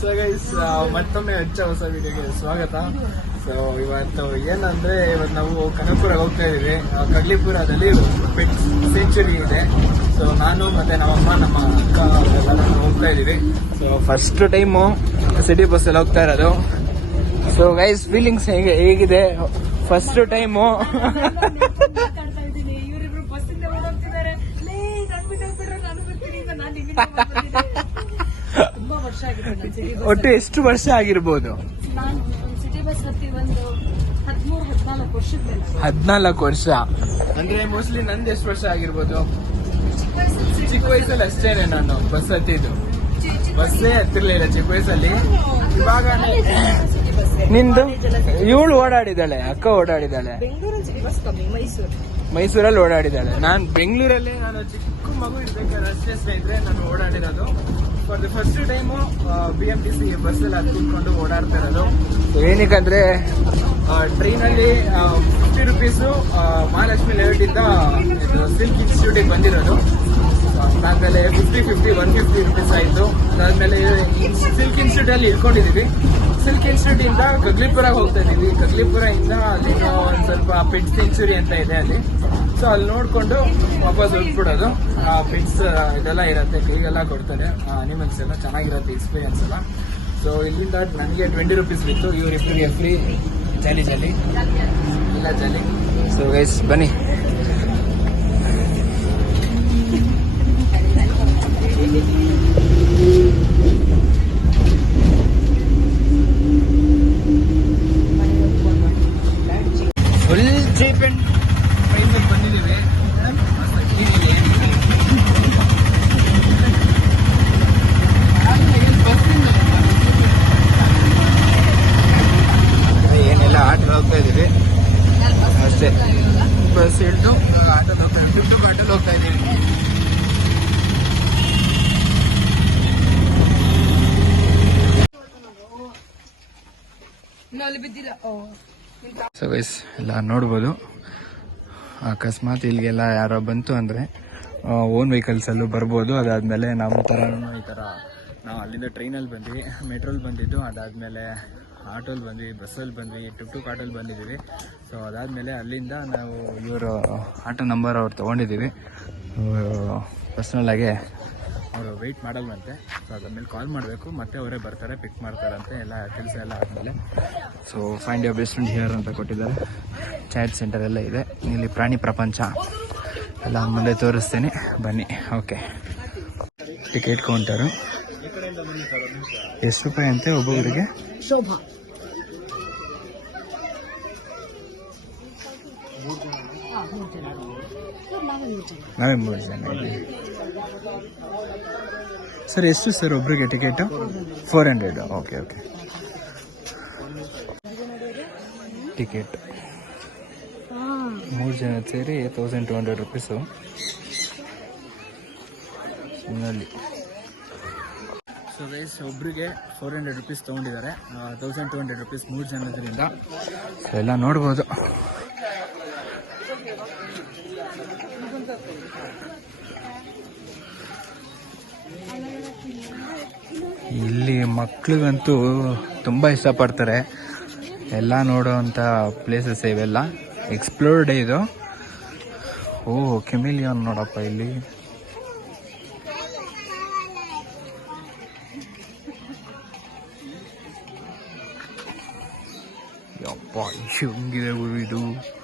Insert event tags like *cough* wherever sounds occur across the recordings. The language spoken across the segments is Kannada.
ಸೊ ಗೈಸ್ ಮತ್ತೊಮ್ಮೆ ಹೆಚ್ಚ ಹೊಸ ವಿಡಿಯೋಗೆ ಸ್ವಾಗತ. ಸೊ ಇವತ್ತು ಏನಂದ್ರೆ, ಇವತ್ತು ನಾವು ಕನಕಪುರ ಹೋಗ್ತಾ ಇದೀವಿ ಕಡ್ಲಿಪುರದಲ್ಲಿ ಪೆಟ್ ಸೆಂಚುರಿ ಇದೆ. ಸೊ ನಾನು ಮತ್ತೆ ನಮ್ಮಮ್ಮ ನಮ್ಮ ಅಕ್ಕ ಹೋಗ್ತಾ ಇದೀವಿ so first time city bus ಅಲ್ಲಿ ಹೋಗ್ತಾ ಇರೋದು. ಸೊ ಗೈಸ್ ಫೀಲಿಂಗ್ಸ್ ಹೇಗೆ, ಹೇಗಿದೆ? ಫಸ್ಟ್ ಟೈಮು ವರ್ಷ ಆಗಿದೆ ಒಟ್ಟು ಎಷ್ಟು ವರ್ಷ ಆಗಿರ್ಬೋದು? ನಾನು ಸಿಟಿ ಬಸ್ ಹತ್ತಿ ಒಂದು ಹದಿಮೂರು ಹದಿನಾಲ್ಕು ವರ್ಷದ ಮೇಲೆ. ಹದ್ನಾಲ್ಕು ವರ್ಷ. ಅಂದ್ರೆ ಮೋಸ್ಟ್ಲಿ ನಂದು ಎಷ್ಟು ವರ್ಷ ಆಗಿರ್ಬೋದು? ಚಿಕ್ಕ ವಯಸ್ಸಲ್ಲಿ ಅಷ್ಟೇನೆ ನಾನು ಬಸ್ ಹತ್ತಿದ್ದು. ಬಸ್ಸೇ ಹತ್ತಿರ್ಲಿಲ್ಲ ಚಿಕ್ಕ ವಯಸ್ಸಲ್ಲಿ. ಇವಾಗ ನಿಂದು? ಇವಳು ಓಡಾಡಿದಾಳೆ ಅಕ್ಕ ಓಡಾಡಿದಾಳೆ ಬೆಂಗಳೂರಲ್ಲಿ ಸಿಟಿ ಬಸ್ ಕಮ್ಮಿ ಮೈಸೂರು. ಮೈಸೂರಲ್ಲಿ ಓಡಾಡಿದಾಳೆ ನಾನು ಬೆಂಗಳೂರಲ್ಲಿ ನಾನು ಚಿಕ್ಕ ಮಗು ಇರ್ಬೇಕಾದ್ರೆ ಅಷ್ಟೇ ಸ್ನೇಹಿತರೆ ನಾನು ಓಡಾಡಿರೋದು. For the first time B M T C ಬಸ್ಸಲ್ಲಿ ಅದು ಕುತ್ಕೊಂಡು ಓಡಾಡ್ತಾ ಇರೋದು. ಏನಕ್ಕಂದ್ರೆ ಟ್ರೈನಲ್ಲಿ ಫಿಫ್ಟಿ ರುಪೀಸು ಮಹಾಲಕ್ಷ್ಮಿ ಲೇಔಟಿಂದ ಸಿಲ್ಕ್ ಇನ್ಸ್ಟಿಟ್ಯೂಟಿಗೆ ಬಂದಿರೋದು. ಆಮೇಲೆ fifty fifty one fifty rupees ಆಯಿತು. ಅದಾದ್ಮೇಲೆ ಸಿಲ್ಕ್ ಇನ್ಸ್ಟಿಟ್ಯೂಟ್ ಅಲ್ಲಿ ಇಟ್ಕೊಂಡಿದೀವಿ. ಸಿಲ್ಕ್ ಇನ್ಸ್ಟಿಟ್ಯೂಟ್ ಇಂದ ಕಗ್ಲಿಪುರ ಹೋಗ್ತಾ ಇದೀವಿ. ಕಗ್ಲಿಪುರ ಇಂದ ಅಲ್ಲಿ ಒಂದ್ ಸ್ವಲ್ಪ ಪೆಟ್ ಸೆಂಚುರಿ ಅಂತ ಇದೆ ಅಲ್ಲಿ. ಸೊ ಅಲ್ಲಿ ನೋಡ್ಕೊಂಡು ವಾಪಸ್ ಹೋಗ್ಬಿಡೋದು. ಪೆಟ್ಸ್ ಇದೆಲ್ಲ ಇರುತ್ತೆ ಕೈಗೆಲ್ಲ ಕೊಡ್ತಾರೆ. ಅನಿಮಲ್ಸ್ ಎಲ್ಲ ಚೆನ್ನಾಗಿರುತ್ತೆ ಎಕ್ಸ್ಪೀರಿಯನ್ಸ್ ಎಲ್ಲ. ಸೊ ಇಲ್ಲಿಂದ ನನಗೆ ಟ್ವೆಂಟಿ ರುಪೀಸ್ ಬಿತ್ತು. ಇವರಿಬ್ಬರಿಗೆ ಫ್ರೀ ಜಲಿ ಜಲಿ ಇಲ್ಲ ಜಲ್ಲಿ ಸೊ ಗೈಸ್ ಬನ್ನಿ ಫುಲ್ ಚೀಪ್ ಅಂಡ್ ಪ್ರೈಸಲ್ಲಿ ಬಂದಿದ್ದೀವಿ ಏನೆಲ್ಲ ಆಟೋ ಹೋಗ್ತಾ ಇದೀವಿ ಅಷ್ಟೇ ಬಸ್ ಹಿಡಿದು ಆಟೋದ ಹೋಗ್ತಾ ಫಿಫ್ಟಿ ಆಟೋಲ್ಲಿ ಹೋಗ್ತಾ ಇದೀವಿ ಅಲ್ಲಿ ಬಿದ್ದಿಲ್ಲ ಸೊ ಗೈಸ್ ಎಲ್ಲ ನೋಡ್ಬೋದು. ಅಕಸ್ಮಾತ್ ಇಲ್ಲಿಗೆಲ್ಲ ಯಾರೋ ಬಂತು ಅಂದರೆ ಓನ್ ವೆಹಿಕಲ್ಸಲ್ಲೂ ಬರ್ಬೋದು. ಅದಾದಮೇಲೆ ನಮ್ಮ ಥರನೂ ಈ ಥರ. ನಾವು ಅಲ್ಲಿಂದ ಟ್ರೈನಲ್ಲಿ ಬಂದ್ವಿ, ಮೆಟ್ರೋಲ್ ಬಂದಿದ್ದು. ಅದಾದಮೇಲೆ ಆಟೋಲ್ಲಿ ಬಂದ್ವಿ, ಬಸ್ಸಲ್ಲಿ ಬಂದ್ವಿ ಟುಕ್ ಟುಕ್ ಆಟೋಲ್ಲಿ ಬಂದಿದ್ದೀವಿ. ಸೊ ಅದಾದಮೇಲೆ ಅಲ್ಲಿಂದ ನಾವು ಇವರು ಆಟೋ ನಂಬರ್ ಅವ್ರು ತೊಗೊಂಡಿದ್ದೀವಿ. ಪರ್ಸ್ನಲ್ಲಾಗೆ ಅವರು ವೆಯ್ಟ್ ಮಾಡಲ್ವಂತೆ. ಸೊ ಅದಾದ್ಮೇಲೆ ಕಾಲ್ ಮಾಡಬೇಕು. ಮತ್ತೆ ಅವರೇ ಬರ್ತಾರೆ ಪಿಕ್ ಮಾಡ್ತಾರಂತೆ ಎಲ್ಲ ಕೆಲಸ ಎಲ್ಲ ಆದಮೇಲೆ. So find your best friend here ಅಂತ ಕೊಟ್ಟಿದ್ದಾರೆ. ಚಾಟ್ ಸೆಂಟರ್ ಎಲ್ಲ ಇದೆ. ಇಲ್ಲಿ ಪ್ರಾಣಿ ಪ್ರಪಂಚ. ಎಲ್ಲ ಮುಂದೆ ತೋರಿಸ್ತೇನೆ. ಬನ್ನಿ. ಓಕೆ ಟಿಕೆಟ್ ಕೌಂಟರು ಎಷ್ಟು ರೂಪಾಯಿ ಅಂತೆ ಒಬ್ಬೊಬ್ಬರಿಗೆ ಶೋಭಾ. ನಾವೇ ಮೂರು ಜನ ಸರ್ ಎಷ್ಟು ಸರ್ ಒಬ್ರಿಗೆ ticket four hundred okay okay ticket ಮೂರು ಜನ ಸೇರಿ ತೌಸಂಡ್ ಟು ಹಂಡ್ರೆಡ್ ರುಪೀಸು ಇನ್ನಲ್ಲಿ ಸೊ ಗೈಸ್ ಒಬ್ರಿಗೆ ಫೋರ್ ಹಂಡ್ರೆಡ್ ರುಪೀಸ್ ತೊಗೊಂಡಿದ್ದಾರೆ. ತೌಸಂಡ್ ಟು ಹಂಡ್ರೆಡ್ ರುಪೀಸ್ ಮೂರು ಜನದ್ರಿಂದ. ಎಲ್ಲ ನೋಡ್ಬೋದು ಇಲ್ಲಿ ಮಕ್ಳಿಗಂತೂ ತುಂಬ ಇಷ್ಟಪಡ್ತಾರೆ. ಎಲ್ಲ ನೋಡುವಂಥ ಪ್ಲೇಸಸ್ ಇವೆಲ್ಲ. ಎಕ್ಸ್ಪ್ಲೋರ್ ಡೇ ಇದು. ಓ ಕೆಮಿಲಿಯನ್ ನೋಡಪ್ಪ ಇಲ್ಲಿ. ಯಪ್ಪ ಹೆಂಗಿದೆ ಇದು.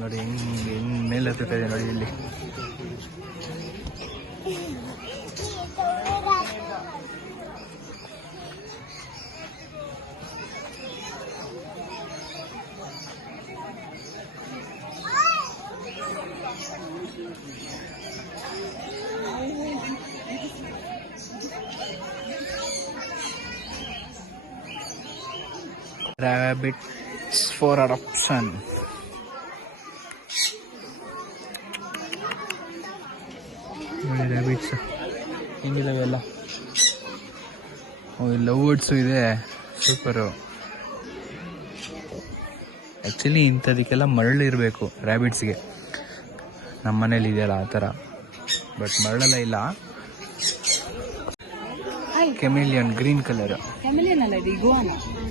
ನೋಡಿ, ಹೆಂಗ್ ಹೆಂಗ್ ಮೇಲೆ ಹತ್ತಿದೆ ನೋಡಿ ಇಲ್ಲಿ. Rabbits for adoption. ನೋಡಿ ರ್ಯಾಬಿಟ್ಸ್ ಹೆಂಗಿದಾವೆ ಎಲ್ಲ ಓ ಲವ್ ವರ್ಡ್ಸು ಇದೆ. ಸೂಪರು ಆ್ಯಕ್ಚುಲಿ ಇಂಥದಕ್ಕೆಲ್ಲ ಮರಳು ಇರಬೇಕು ರ್ಯಾಬಿಟ್ಸ್ಗೆ ನಮ್ಮ ಮನೇಲಿ ಇದೆಯಲ್ಲ ಆ ಥರ. ಬಟ್ ಮರಳೆಲ್ಲ ಇಲ್ಲ. ಕೆಮಿಲಿಯನ್ ಗ್ರೀನ್ ಕಲರ್ ಕೆಮಿಲಿಯನ್ ಅಲ್ಲ ಇದು ಇಗುವಾನ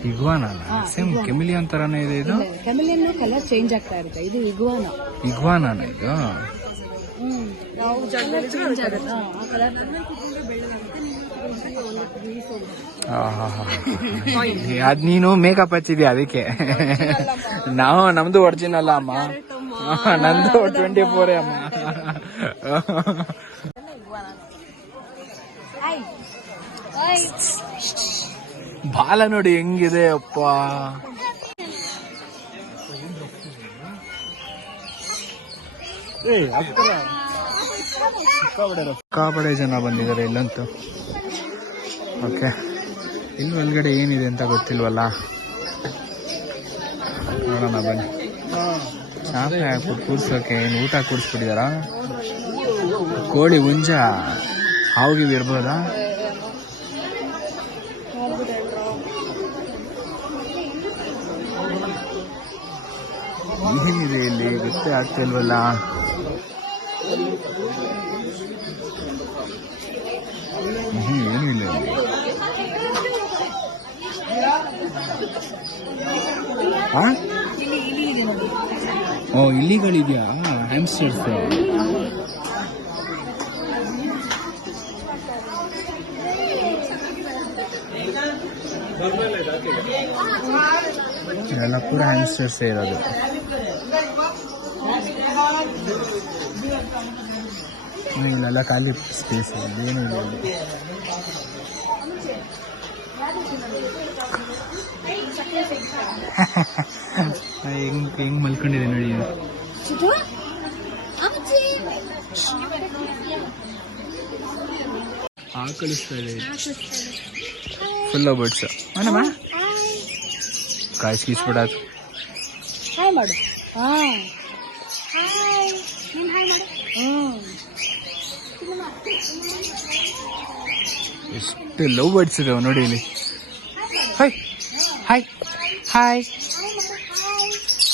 ಇಗ್ವಾನ ಸೇಮ್ ಕೆಮಿಲಿಯನ್ ತರಾನೇ ಇದೆ ಇದು? ಕೆಮಿಲಿಯನ್ ಕಲರ್ ಚೇಂಜ್ ಆಗ್ತಾ ಇರುತ್ತೆ. ಇದು ಇಗುವಾನ ಇಗ್ವಾನ ಇದು? ಅದ್ ನೀನು ಮೇಕಪ್ ಹಚ್ಚಿದ್ಯಾ ಅದಕ್ಕೆ? ನಾವು ನಮ್ದು ಒರಿಜಿನಲ್ ಅಮ್ಮ. ನಂದು ಟ್ವೆಂಟಿ ಫೋರ್ ಅಮ್ಮ. *laughs* ಬಾಲ ನೋಡಿ ಹೆಂಗಿದೆ ಅಪ್ಪ. ಸಿಕ್ಕಾಪಡೆ ಜನ ಬಂದಿದ್ದಾರೆ ಇಲ್ಲಂತೂ. ಓಕೆ. ಇಲ್ಲಿ ಒಳಗಡೆ ಏನಿದೆ ಅಂತ ಗೊತ್ತಿಲ್ವಲ್ಲ? ನೋಡೋಣ ಬನ್ನಿ. ಚಾಪೆ ಹಾಕ್ಬಿಟ್ಟು ಕೂರ್ಸೋಕೆ ಏನು ಊಟ ಕೂರಿಸ್ಬಿಟ್ಟಿದಾರ? ಕೋಳಿ ಹುಂಜ. ಹಾವಿಗೆ ಇರ್ಬೋದಾ? ಏನಿದೆ ಇಲ್ಲಿ ಗೊತ್ತೇ ಆಗ್ತಿಲ್ವಲ್ಲ ಹ್ಮ್ ಏನೂ ಇಲ್ಲ? ಓ ಇಲ್ಲಿಗಳಿದೆಯಾ ಹ್ಯಾಮ್ಸ್ಟರ್ಸ್ ಎಲ್ಲ ಕೂಡ ಹ್ಯಾಮ್ಸ್ಟರ್ಸ್ ಇರೋದು. ಇಲ್ಲೆಲ್ಲ ಖಾಲಿ ಸ್ಪೇಸ್ ಇದೆ ಏನು ಇಲ್ಲ ಇಲ್ಲಿ ಹೆಂಗ್ ಹೆಂಗ್ ಮಲ್ಕೊಂಡಿದೆ ನೋಡಿ ಇದು. ಆಕಳಿಸ್ತಾ ಇದೆ ಫುಲ್ ಬರ್ಡ್ಸ್ ಏನಮ್ಮ ಕಾಯಿಸ್ ಗೀಸ್ಬಿಡೋದು ಹಾಯ್ ಮಾಡು ಹಾ ಎಷ್ಟು ಲವ್ ಬರ್ಡ್ಸ್ ಇದಾವೆ ನೋಡಿ ಇಲ್ಲಿ. ಹಾಯ್ ಹಾಯ್ ಹಾಯ್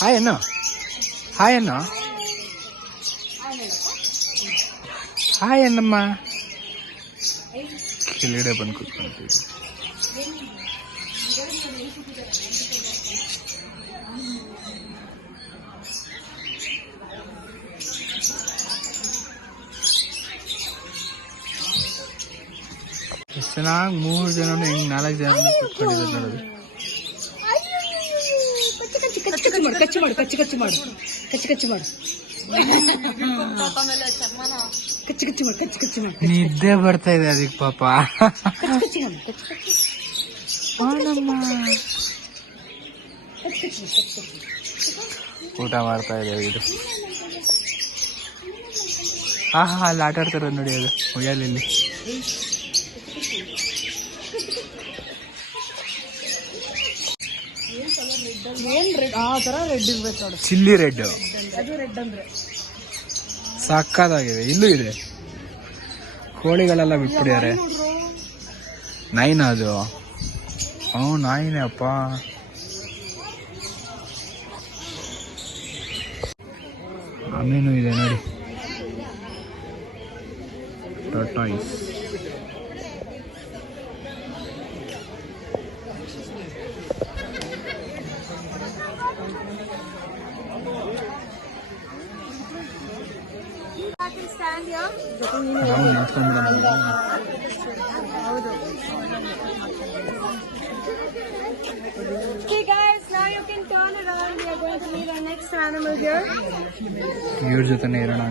ಹಾಯ್ ಅಣ್ಣ. ಹಾಯ್ ಅಣ್ಣ. ಹಾಯ್ ಅಣ್ಣಮ್ಮ. ಕೆಳಗಡೆ ಬಂದು ಕೂತ್ಕೊಂತೀವಿ. ಚೆನ್ನಾಗಿ ಮೂರು ಜನ ಹೆಂಗ್ ನಾಲ್ಕು ಜನ ಕುತ್ಕೊಂಡಿದ್ದಾರೆ ನೋಡೋದು ಕಚ್ಚು ಕಚ್ಚು ಮಾಡು ಕಚ್ಚು ಮಾಡು ಕಚ್ಚು ಕಚ್ಚು ಮಾಡು ಕಚ್ಚಿ ಕಚ್ಚಿ ಮಾಡು ಕಚ್ಚು ಕಚ್ಚಿ ಮಾಡು ಕಚ್ಚಿ ಕಚ್ಚಿ ಮಾಡು ನಿದ್ದೆ ಬರ್ತಾ ಇದೆ ಅದಕ್ಕೆ ಪಾಪ. ಕಚ್ಚು ಊಟ ಮಾಡ್ತಾ ಇದೆ ಇದು. ಹಾ ಹಾ ಅಲ್ಲಿ ಆಟ ಆಡ್ತಾರ ನೋಡಿ ಅದು. ಉಯ್ಯಾಲೆಲ್ಲಿ ಏನ್ ರೆಡ್ ಆ ತರ ರೆಡ್ ಇರ್ಬೇಕು ನೋಡು. ಚಿಲ್ಲಿ ರೆಡ್ ಅದು ರೆಡ್ ಅಂದ್ರೆ. ಸಕ್ಕದಾಗಿದೆ ಇಲ್ಲೂ ಇದೆ. ಕೋಳಿಗಳೆಲ್ಲ ಬಿಟ್ಬಿಡ್ಯಾರೆ ನೈನ್ ಅದು. ಹ್ಞೂ ನಾಯಿನೇ ಅಪ್ಪ. ಆಮೇನು ಇದೆ ನೋಡಿ. ಟೊಟಾಯ್ಸ್ ಇವ್ರ ಜೊತೆನೇ ಇರೋಣ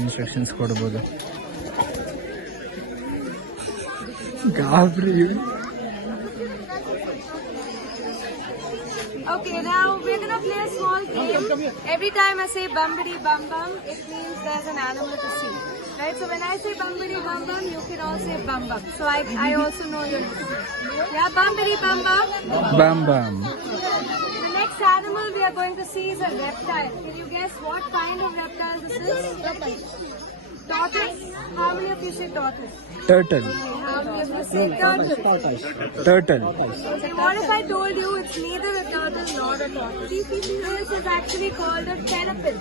ಇನ್ಸ್ಟ್ರಕ್ಷನ್ಸ್ ಕೊಡ್ಬೋದು ಗಾಬರಿ Okay, now we're gonna play a small game. Every time I say bumbity bum bum, it means there's an animal to see. Right? So when I say bumbity bum bum, you can all say bum bum. So I, I also know your Yeah, bumbity bum bum. Bam bam The next animal we are going to see is a reptile. Can you guess what kind of reptile this is? Tortoise. How many of you say tortoise? Turtle. How many of you turtle? Turtle. Okay, what if I told you it's neither a turtle nor a tortoise? This is actually called a terrapin.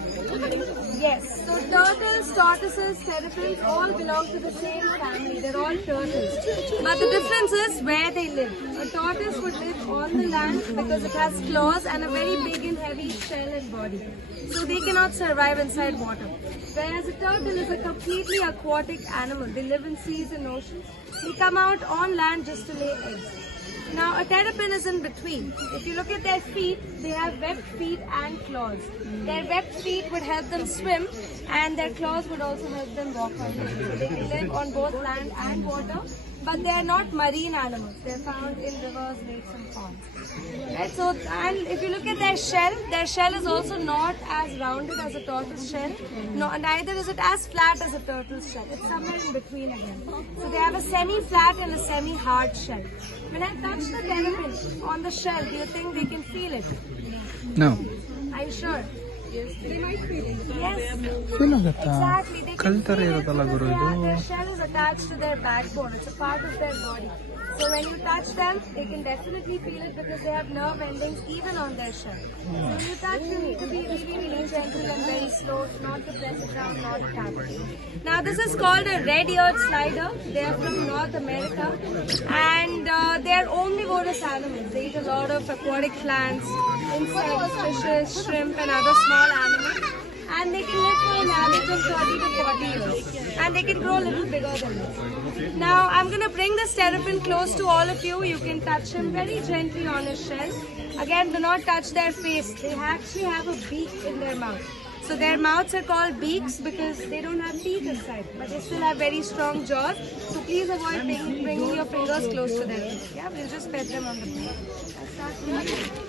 Yes. So turtles, tortoises, terrapins all belong to the same family. They're all turtles. But the difference is where they live. A tortoise would live on the land because it has claws and a very big and heavy shell and body. So they cannot survive inside water. Whereas a turtle is a completely aquatic animal. They live in seas and oceans. They come out on land just to lay eggs. Now, a terrapin is in between. If you look at their feet, they have webbed feet and claws. Their webbed feet would help them swim, and their claws would also help them walk on sea. They can live on both land and water, but they are not marine animals. They're found in rivers, lakes, and ponds. Right, so, and if you look at their shell, their shell is also not as rounded as a tortoise shell. No, neither is it as flat as a turtle's shell. It's somewhere in between again. So they have a semi-flat and a semi-hard shell. When I touch the terrapin on the shell, do you think they can feel it? No. Are you sure? Yes. They might feel it. Yes. Feel ಆಗುತ್ತಾ Exactly. They ಕಲ್ can ತರ feel it ಇರುತ್ತಲ್ಲ because ಗುರು they ಇದು are- their shell is attached to their backbone. It's a part of their body. So when you touch them, they can definitely feel it because they have nerve endings even on their shell. So when you touch, you need to be really, really gentle and very slow, not to press it down, not to tap it. Now this is called a red-eared slider. They are from North America, and uh, they are omnivorous animals. They eat a lot of aquatic plants, insects, fishes, shrimp, and other small animals and they can live for an average of 30 to 40 years. And they can grow a little bigger than this. Now, I'm going to bring this terrapin close to all of you. You can touch him very gently on his shell. Again, do not touch their face. They actually have a beak in their mouth. So their mouths are called beaks because they don't have teeth inside, but they still have very strong jaws. So please avoid bring, bringing your fingers close to face. Yeah, we'll just pet them on the back. That's not face.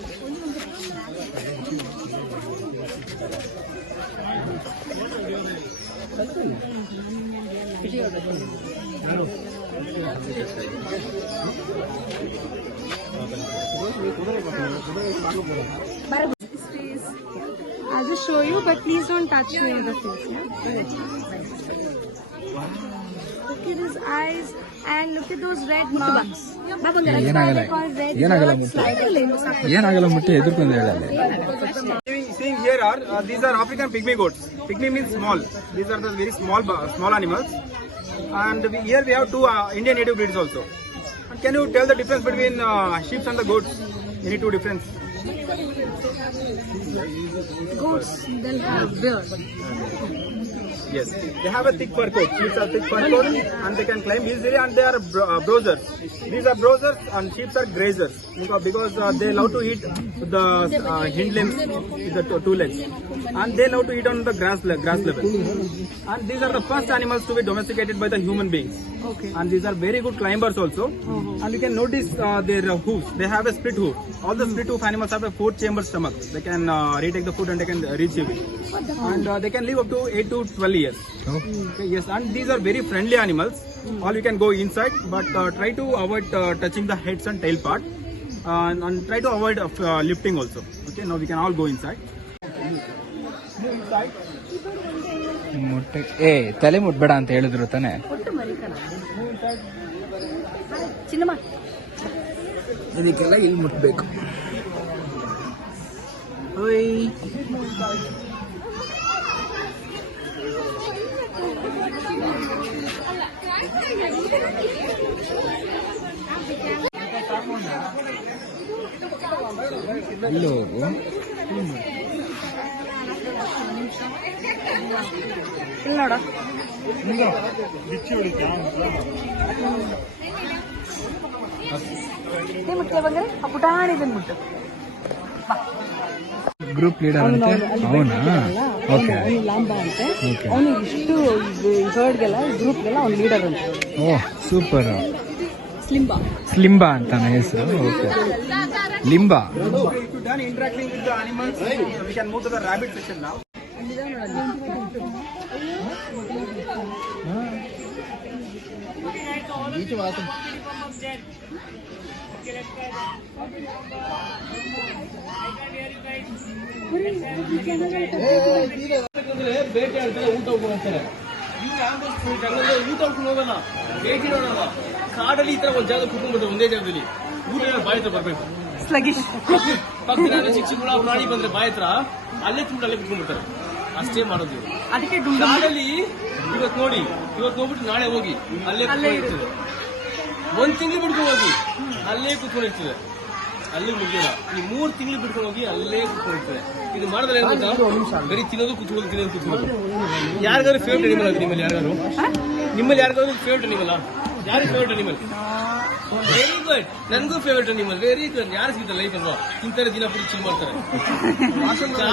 I'll just show you, but please don't touch me in the face. Yeah? Look at his eyes and look at those red marks. That's why ಏನಾಗಲ್ಲ they're called red ಏನಾಗಲ್ಲ eared ಮುಟ್ಟು sliders. ಏನಾಗಲ್ಲ ಮುಟ್ಟು ಎದುರ್ಕೊಂಡು ಹೇಳಲ್ಲ Seeing here are uh, these are African pygmy goats. Pygmy means small. These are the very small small animals. And we, here we have two uh, Indian native breeds also. And can you tell the difference between uh, sheep and the goats? Any two difference? Goats, they'll have beard. Yes. They have a thick fur coat. Sheep are thick fur coat and they can climb easily and they are bro- uh, browsers. These are browsers and sheep are grazers because, because uh, they love to eat the uh, hind limbs with the two, legs and they love to eat on the grass le- grass level. And these are the first animals to be domesticated by the human beings. Okay. And these are very good climbers also. And you can notice uh, their uh, hooves. They have a split hoof. All the split hoof animals have a four chamber stomach. They can uh, retake the food and they can uh, retrieve it. And uh, they can live up to 8 to 12 years. Okay, yes, and these are very friendly animals. All you can go inside, but uh, try to avoid uh, touching the heads and tail part. Uh, and, and try to avoid uh, lifting also. Okay, now we can all go inside. ಮುಟ್ಟೆ ಏ ತಲೆ ಮುಟ್ಬೇಡ ಅಂತ ಹೇಳಿದ್ರು ತಾನೆ ಇದಕ್ಕೆಲ್ಲ ಇಲ್ಲಿ ಮುಟ್ಬೇಕು ಓಯ್ ಇಲ್ಲಿ ಹೋಗು ಇಲ್ಲಿ. ನೋಡ ಬಂದ್ರೆ ಪುಟಾಣಿ ಬಂದ್ಬಿಟ್ಟು ಗ್ರೂಪ್ ಲೀಡರ್ ಅಂತ ಅವನಾ ಅವನು ಲಾಂಬ ಅಂತೆ. ಅವನು ಇಷ್ಟು ಬರ್ಡ್ಗೆಲ್ಲ ಗ್ರೂಪ್ಗೆಲ್ಲ ಅವ್ನು ಲೀಡರ್ ಅಂತ. ಓ ಸೂಪರ್ ಸ್ಲಿಂಬಾ. ಸ್ಲಿಂಬಾ ನನ್ನ ಹೆಸರು? ಓಕೆ ಲಿಂಬಾ. If ಬೇಟೆ ಆಡ್ತಾರೆ ಊಟ ಯಾವ ಜಂಗಲದಲ್ಲಿ ಊಟ ಹೋಗ್ಕೊಂಡು ಹೋಗಲ್ಲ ಬೇಟೆ ನೋಡಲ್ಲ ಕಾಡಲ್ಲಿ ಈ ತರ ಒಂದ್ ಜಾಗ ಕುತ್ಕೊಂಡ್ಬಿಡ್ತಾರೆ ಒಂದೇ ಜಾಗದಲ್ಲಿ ಊಟ ಬಾಯಿ ಹತ್ರ ಬರ್ಬೇಕು. ಪಕ್ಕದ ಚಿಕ್ಕ ಪ್ರಾಣಿ ಬಂದ್ರೆ ಬಾಯಿ ಹತ್ರ ಅಲ್ಲೇ ತುಂಬ ಅಲ್ಲೇ ಕುತ್ಕೊಂಡ್ಬಿಡ್ತಾರೆ ಅಷ್ಟೇ ಮಾಡೋದು ಅದಕ್ಕೆ ಕಾಡಲ್ಲಿ ಇವತ್ತು ನೋಡಿ ಇವತ್ತು ನೋಡ್ಬಿಟ್ಟು ನಾಳೆ ಹೋಗಿ ಅಲ್ಲೇ ಇರ್ತದೆ ಒಂದ್ ತಿಂಗಳು ಬಿಡ್ಕೊಂಡು ಹೋಗಿ. ಅಲ್ಲೇ ಕೂತ್ಕೊಂಡಿರ್ತದೆ ಅಲ್ಲಿ ಮುಗಿಯಲ್ಲ ಈ ಮೂರ್ ತಿಂಗಳು ಬಿಡ್ಕೊಂಡು ಹೋಗಿ ಅಲ್ಲೇ ಕೂತ್ಕೊಂಡಿರ್ತದೆ ಇದು ಮಾಡಿದ್ರೆ ಬರೀ ತಿನ್ನೋದು ಕೂತ್ಕೊಳ್ಳೋದು ತಿನ್ನೋದು ಕುತ್ಕೊಂಡು ಯಾರಿಗಾದ್ರು ಫೇವ್ರೆಟ್ ಅನಿಮಲ್ ಆಗುತ್ತೆ ನಿಮ್ಮಲ್ಲಿ ಯಾರಿಗಾರು ನಿಮ್ಮಲ್ಲಿ ಯಾರಿಗಾದ್ರು ಫೇವ್ರೆಟ್ ಅನಿಮಲ್ ಯಾರು ಫೇವ್ರೆಟ್ ಅನಿಮಲ್ ವೆರಿ ಗುಡ್ ನನಗೂ ಫೇವ್ರೆಟ್ ಅನಿಮಲ್ ವೆರಿ ಗುಡ್ ಯಾರು ಸಿಗುತ್ತೆ ಲೈಫ್ ಅಲ್ವಾ? ಇಂಥ ದಿನ ಫುಲ್ ಚಿಲ್ ಮಾಡ್ತಾರೆ. *laughs*